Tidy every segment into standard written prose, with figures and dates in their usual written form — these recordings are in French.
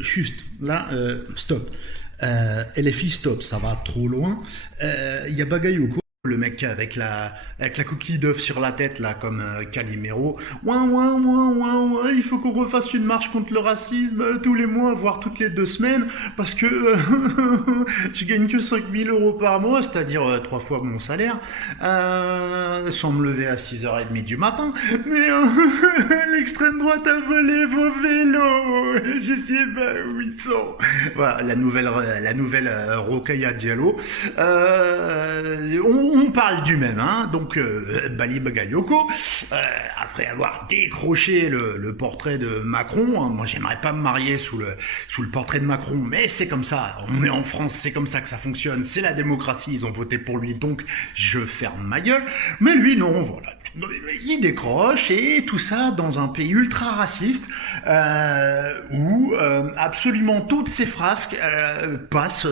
Juste, là, stop. LFI, stop, ça va trop loin. Il y a Bagayoko, le mec avec la coquille d'œuf sur la tête, là, comme Calimero. Ouin, ouin, ouin, ouin, ouin, il faut qu'on refasse une marche contre le racisme tous les mois, voire toutes les 2 semaines, parce que je gagne que 5 000 € par mois, c'est-à-dire 3 fois mon salaire, sans me lever à 6h30 du matin. Mais l'extrême droite a volé vos vélos, je sais pas où ils sont. Voilà, la nouvelle Rokhaya Diallo. On parle du même, hein. Donc Bali Bagayoko, après avoir décroché le portrait de Macron, hein, moi j'aimerais pas me marier sous le portrait de Macron, mais c'est comme ça, on est en France, c'est comme ça que ça fonctionne, c'est la démocratie, ils ont voté pour lui, donc je ferme ma gueule. Mais lui non, voilà. Il décroche et tout ça dans un pays ultra raciste où absolument toutes ces frasques passent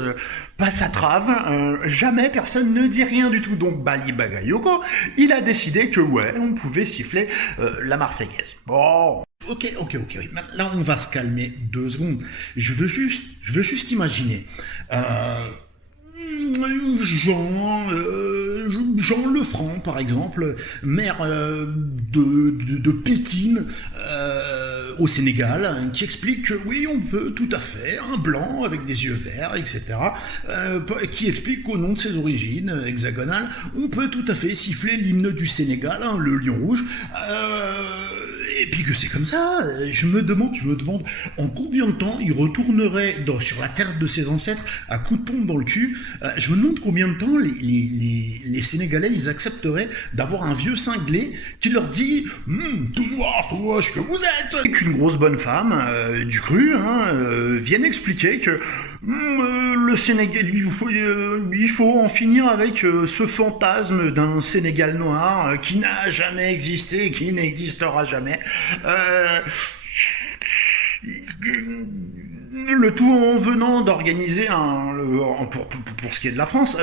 à trave, jamais personne ne dit rien du tout. Donc Bali Bagayoko, il a décidé que ouais, on pouvait siffler la Marseillaise. Bon. Ok. Là, on va se calmer 2 secondes. Je veux juste imaginer. Jean Lefranc, par exemple, maire de Pékin, au Sénégal, hein, qui explique que oui, on peut tout à fait, un blanc avec des yeux verts, etc., qui explique qu'au nom de ses origines hexagonales, on peut tout à fait siffler l'hymne du Sénégal, hein, le lion rouge, et puis que c'est comme ça. Je me demande en combien de temps il retournerait sur la terre de ses ancêtres à coups de pompe dans le cul. Je me demande combien de temps les Sénégalais ils accepteraient d'avoir un vieux cinglé qui leur dit tout noir, ce que vous êtes. Et qu'une grosse bonne femme du cru vienne expliquer que le Sénégal, il faut en finir avec ce fantasme d'un Sénégal noir qui n'a jamais existé et qui n'existera jamais. Le tout en venant d'organiser pour ce qui est de la France,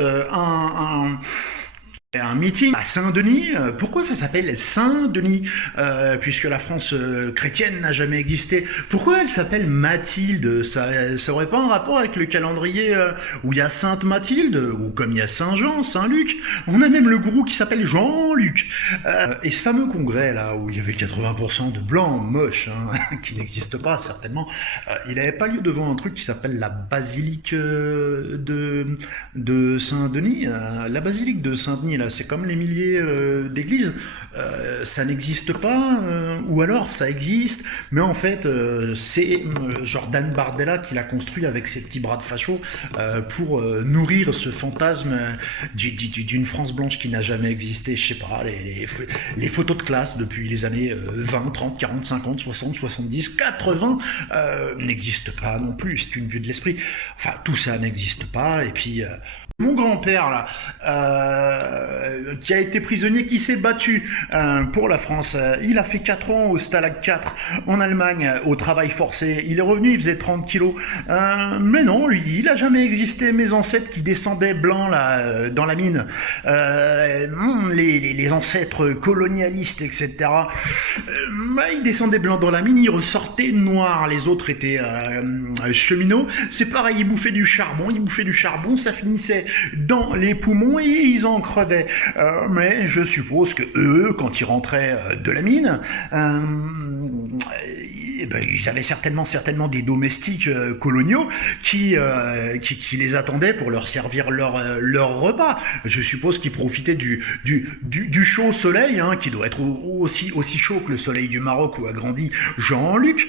un meeting à Saint-Denis. Pourquoi ça s'appelle Saint-Denis puisque la France chrétienne n'a jamais existé? Pourquoi elle s'appelle Mathilde? Ça aurait pas un rapport avec le calendrier où il y a Sainte Mathilde, ou comme il y a Saint-Jean, Saint-Luc? On a même le gourou qui s'appelle Jean-Luc. Et ce fameux congrès là où il y avait 80% de blancs moches, hein, qui n'existe pas certainement, il n'avait pas lieu devant un truc qui s'appelle la basilique de Saint-Denis. La basilique de Saint-Denis, là, c'est comme les milliers d'églises, ça n'existe pas, ou alors ça existe, mais en fait c'est Jordan Bardella qui l'a construit avec ses petits bras de facho pour nourrir ce fantasme d'une France blanche qui n'a jamais existé. Je sais pas, les photos de classe depuis les années 20, 30, 40, 50, 60, 70, 80 n'existent pas non plus, c'est une vue de l'esprit. Enfin, tout ça n'existe pas, et puis mon grand-père, là, qui a été prisonnier, qui s'est battu pour la France, il a fait 4 ans au Stalag 4 en Allemagne, au travail forcé. Il est revenu, il faisait 30 kilos. Mais non, lui, il a jamais existé. Mes ancêtres qui descendaient blancs là dans la mine, les ancêtres colonialistes, etc., ils descendaient blancs dans la mine, ils ressortaient noirs. Les autres étaient cheminots. C'est pareil, ils bouffaient du charbon, ça finissait dans les poumons et ils en crevaient. Mais je suppose que eux, quand ils rentraient de la mine, ils avaient certainement des domestiques coloniaux qui les attendaient pour leur servir leur repas. Je suppose qu'ils profitaient du chaud soleil, hein, qui doit être aussi chaud que le soleil du Maroc où a grandi Jean-Luc.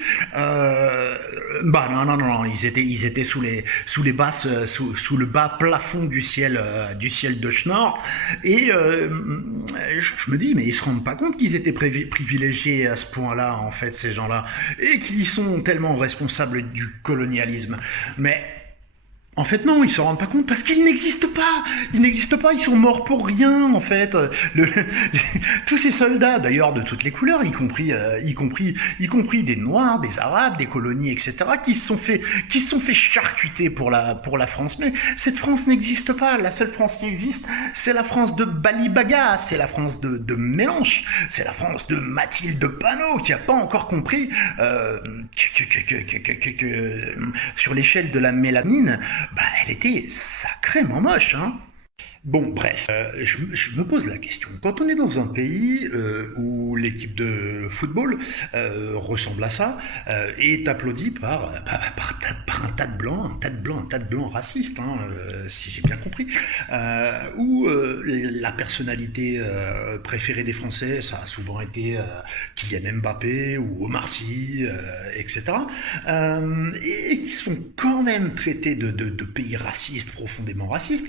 Non, ils étaient sous le bas plafond du ciel de Schnorr, et je me dis, mais ils se rendent pas compte qu'ils étaient privilégiés à ce point-là, en fait, ces gens-là, et qu'ils sont tellement responsables du colonialisme. Mais En fait, non, ils se rendent pas compte parce qu'ils n'existent pas. Ils n'existent pas, ils sont morts pour rien, en fait. Tous ces soldats, d'ailleurs, de toutes les couleurs, y compris des Noirs, des Arabes, des colonies, etc., qui se sont fait charcuter pour la France. Mais cette France n'existe pas. La seule France qui existe, c'est la France de Balibaga, c'est la France de Mélenche, c'est la France de Mathilde Panot, qui a pas encore compris que sur l'échelle de la mélanine, bah, elle était sacrément moche, hein. Bon, bref, je me pose la question. Quand on est dans un pays où l'équipe de football ressemble à ça, et est applaudie par un tas de blancs, un tas de blancs racistes, hein, si j'ai bien compris, où la personnalité préférée des Français, ça a souvent été Kylian Mbappé ou Omar Sy, etc., et qui se font quand même traiter de pays racistes, profondément racistes.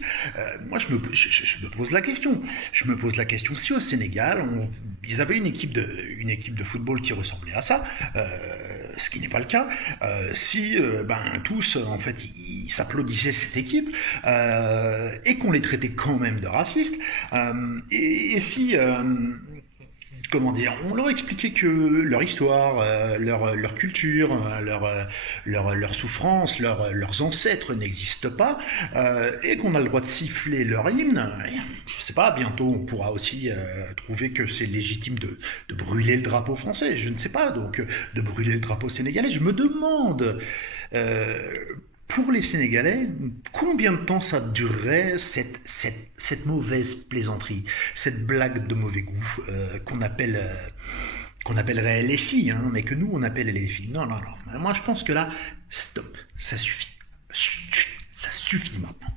Moi, je me pose la question. Je me pose la question si au Sénégal, ils avaient une équipe de football qui ressemblait à ça, ce qui n'est pas le cas. Si tous, en fait, ils s'applaudissaient cette équipe et qu'on les traitait quand même de racistes, et si comment dire, on leur expliquait que leur histoire, leur culture, leur souffrance, leurs ancêtres n'existent pas, et qu'on a le droit de siffler leur hymne. Je sais pas, bientôt on pourra aussi trouver que c'est légitime de brûler le drapeau français, je ne sais pas, donc de brûler le drapeau sénégalais. Je me demande, pour les Sénégalais, combien de temps ça durerait cette mauvaise plaisanterie, cette blague de mauvais goût qu'on appellerait LSI, hein, mais que nous on appelle LFI. Non. Moi je pense que là, stop, ça suffit. Chut, ça suffit maintenant.